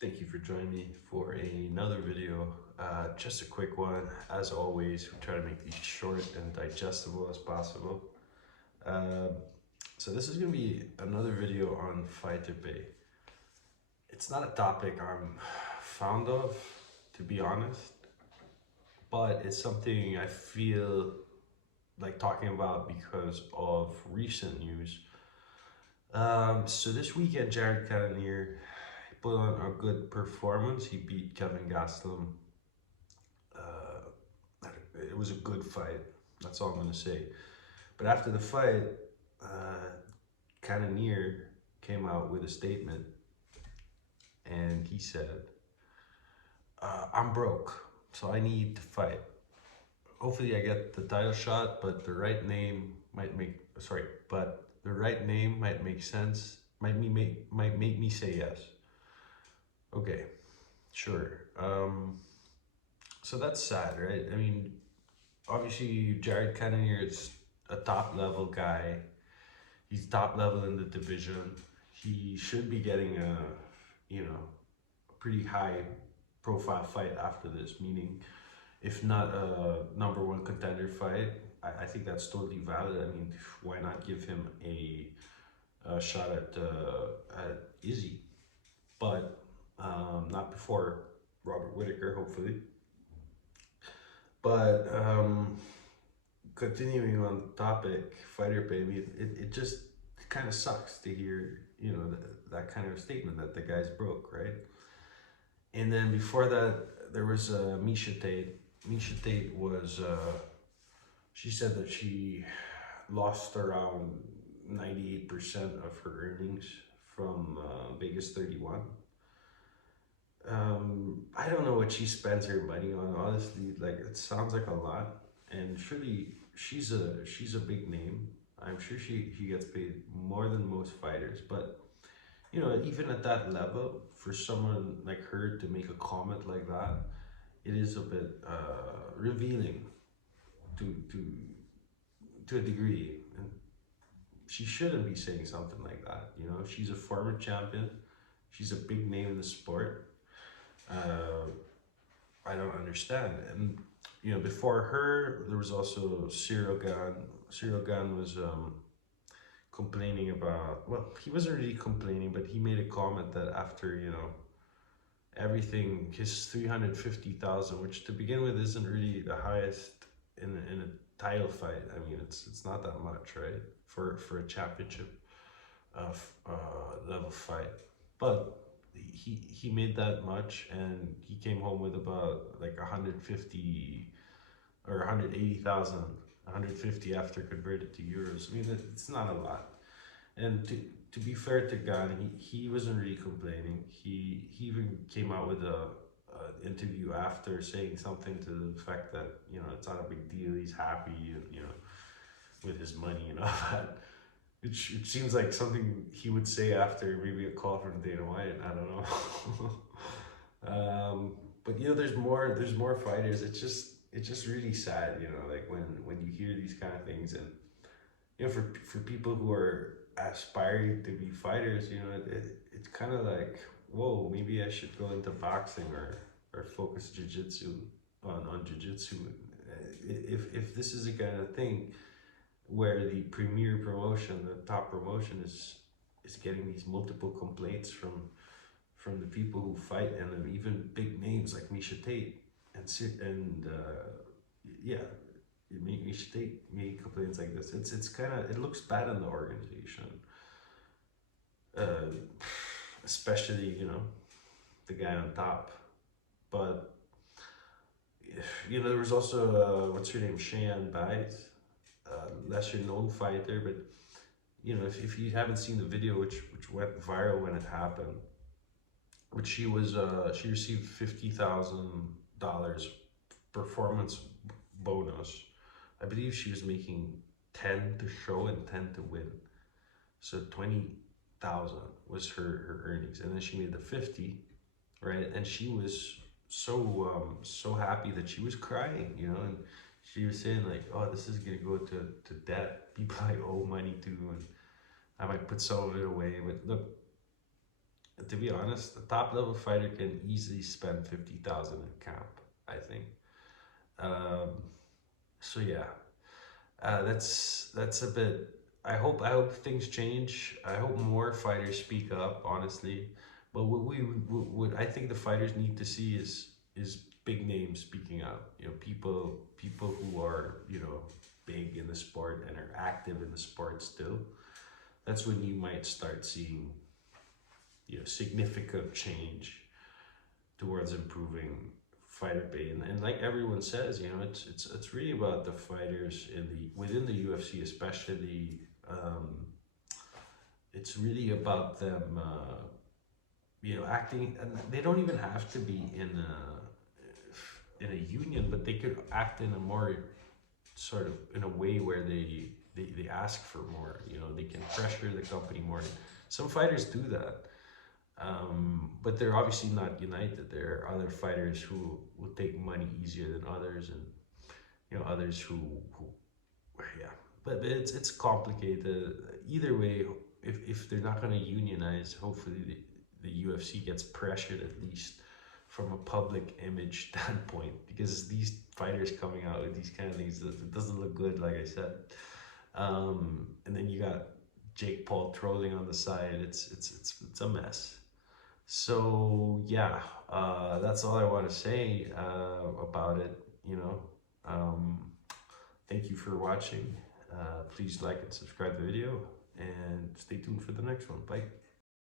Thank you for joining me for another video. Just a quick one. As always, we try to make these short and digestible as possible. Um, so this is going to be another video on fighter pay. It's not a topic I'm fond of, to be honest, but it's something I feel like talking about because of recent news. So this weekend, Jared Cannonier put on a good performance. He beat Kevin Gastelum. It was a good fight. That's all I'm gonna say. But after the fight, uh, Cannonier came out with a statement, and he said, "I'm broke, so I need to fight. Hopefully, I get the title shot, but the right name might make but the right name might make sense. Might make me say yes." Okay, sure. So that's sad, right? I mean, obviously Jared Cannonier is a top level guy. He's top level in the division. He should be getting a pretty high profile fight after this, meaning if not a number one contender fight, I think that's totally valid. I mean, why not give him a shot at Izzy? But not before Robert Whitaker, hopefully. But continuing on the topic, fighter pay, I mean, it just kind of sucks to hear, that kind of statement that the guy's broke, right? And then before that, there was Miesha Tate. Miesha Tate was, she said that she lost around 98% of her earnings from Vegas 31. I don't know what she spends her money on, honestly. Like, it sounds like a lot, and surely she's a big name. I'm sure she gets paid more than most fighters, but even at that level, for someone like her to make a comment like that, it is a bit revealing to to to a degree, and she shouldn't be saying something like that. She's a former champion, she's a big name in the sport. Uh, I don't understand. And before her, there was also Ciryl Gane. Ciryl Gane was complaining about. Well, he wasn't really complaining, but he made a comment that after everything, his 350,000, which to begin with isn't really the highest in a title fight. I mean, it's not that much, right? For a championship of level fight, but he made that much, and he came home with about like 150 or 180,000, 150 after converted to euros. I mean, it's not a lot. And to be fair to Gane, he wasn't really complaining. He even came out with a interview after saying something to the fact that it's not a big deal. He's happy, and with his money and all that. It seems like something he would say after maybe a call from Dana White. I don't know. But there's more fighters. It's just really sad, like when you hear these kind of things, and for people who are aspiring to be fighters, it's kind of like, whoa, maybe I should go into boxing or focus jujitsu on jujitsu. If this is a kind of thing where the premier promotion, the top promotion, is getting these multiple complaints from the people who fight, and then even big names like Miesha Tate and yeah, Miesha Tate making complaints like this. It's kind of, it looks bad in the organization, uh, especially the guy on top. But there was also what's her name, Chayanne Buys, lesser known fighter, but if you haven't seen the video, which went viral when it happened, but she received $50,000 performance bonus. I believe she was making 10 to show and 10 to win, so 20,000 was her earnings, and then she made the 50, right? And she was so happy that she was crying, and she was saying like, "Oh, this is gonna go to debt. People I owe money to, and I might put some of it away." But look, to be honest, a top level fighter can easily spend 50,000 in camp, I think. Um, so yeah, that's a bit. I hope things change. I hope more fighters speak up, honestly. But what I think the fighters need to see is big names speaking out. You know, people who are, you know, big in the sport and are active in the sport still. That's when you might start seeing, you know, significant change towards improving fighter pay. And like everyone says, you know, it's really about the fighters in the within the UFC, especially. It's really about them, you know, acting, and they don't even have to be in a union, but they could act in a more sort of in a way where they ask for more. You know, they can pressure the company more. Some fighters do that. But they're obviously not united. There are other fighters who will take money easier than others, and you know others who yeah. But it's complicated. Either way, if they're not going to unionize, hopefully the UFC gets pressured at least from a public image standpoint, because these fighters coming out with these kind of things, it doesn't look good, like I said. And then you got Jake Paul trolling on the side. It's a mess. So yeah, that's all I want to say about it. You know, thank you for watching. Please like and subscribe the video, and stay tuned for the next one. Bye.